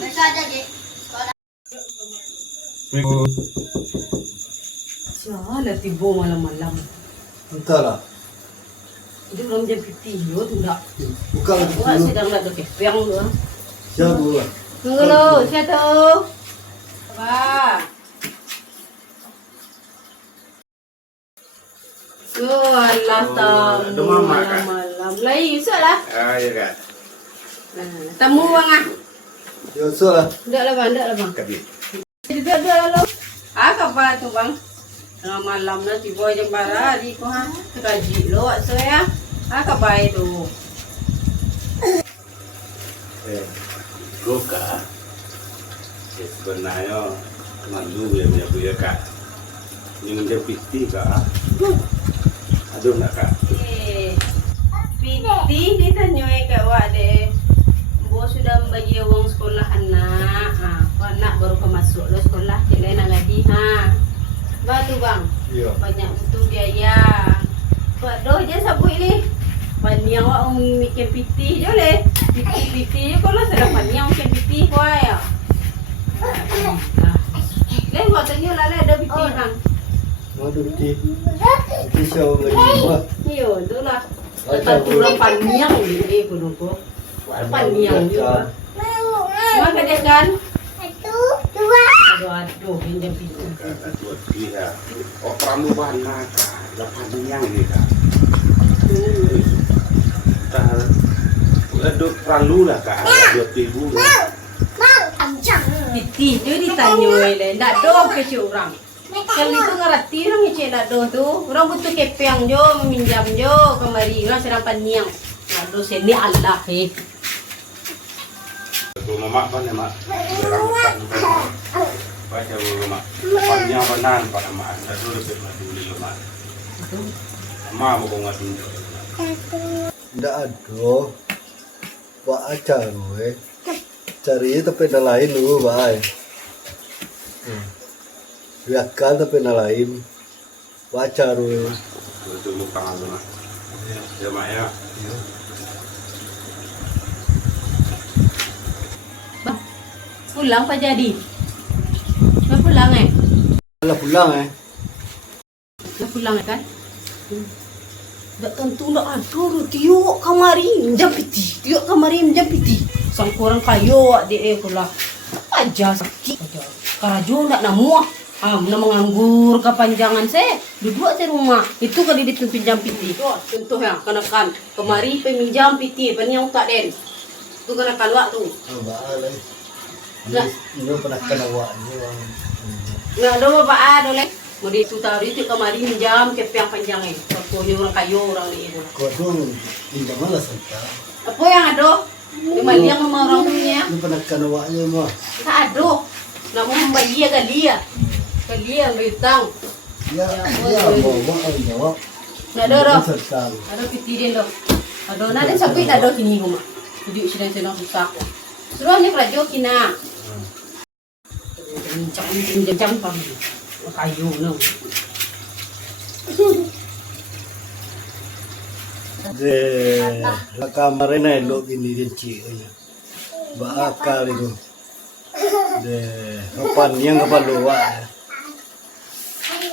Bisa aja, Gi. Siapa tibo malam-malam? Entahlah. Itu belum jam 50 tu dah. Buka lagi Bukan dulu. sedang nak ke piang tu. Siapa dulu? Tunggu lo, siapa tu? Apa? Oh, alah tamu mama, Kak. malam-malam. Lai, usah lah. Ah, ya Kak. Tamu bang ah. Ya, salah. Dak lah bang, dak lah bang. Kabit. Duduk lo. Ah, apa tu bang? Tengah malam na tiba jam bara di ko ha. Tergaji lo saya. Ah, kabai tu. Kak. Sebenarnya malu ya punya Kak. Ini dia piti Kak. Aduh nak Kak. Piti ditanya kat awak deh. Bos sudah bagi uang sekolah anak. Anak baru masuk lo sekolah. Cik lain lagi ha. Batu bang. Ya. Banyak butuh biaya. Doh je sabut ni. Paniang awak mikir piti je le. Piti je kalau sudah paniang mikir piti kuai ya. Leh buat tanya lah ada piti bang. Waduh, Di show lagi. Wah. Yo, tu lah. Kata kurang paniang ni pun aku. Paniang juga. Mak ada kan? Aduh, pinjam piti. Buat dia. Oh pramuan Kak. Lapan yang ni Kak. Aduh perlu lah Kak. 2,000 lah. Piti tu ditanya le. Nak doh ke si orang. Kalau itu ngerti orang ni cik nak doh tu. Orang butuh kepiang jo, meminjam jo kemari. Orang sedang paniang. Nak doh sini Allah Tu mama kan ya mak. Berangkat. Baca mak. Panjang banan Pak mak. Satu lebih mati dulu mak. Mak mau ngatu. Nggak ada. Pak acar we. Cari tapi na lain lu, bye. Biarkan tapi na lain. Pak acar we. Itu muka tu mak. Ya mak ya. Pulang Pak Jadi. Dah pulang Kalau pulang Dah pulang kan? Tak tentu nak ada tiuk kamari minjam piti. Tiuk kamari minjam piti. Sang kurang kayu adik pula. Aja sakit aja. Karajo nak namuah. Nak menganggur kepanjangan saya. Duduk saya rumah. Itu kali dia pinjam piti. Contoh yang kenakan kemari peminjam piti. Peniang tak den. Tu kenakan waktu. Bye. Nggak. Ini pernah kena awaknya. Nggak ada apa ada leh. Mau itu tadi itu kemari minjam kepiang panjangnya. Pokoknya orang kayu orang ni. Kau tu tidak malas kita. Apa yang ada? Cuma liang sama orang punya. Ini pernah kena awaknya mah. Tak ada. Nak mau membayar kali ya. Kali yang berhutang. Ya, bawa jawab. Nak ada dah. Serta. Ada piti dia dah. Ada nak sampai tak ada kini rumah. Duduk sedang susah. Suruhnya kerja kina. Jam pagi. Kayu no. De la kamar ini elok gini dia cik aja. Bakal itu. De kapan yang kapan luar.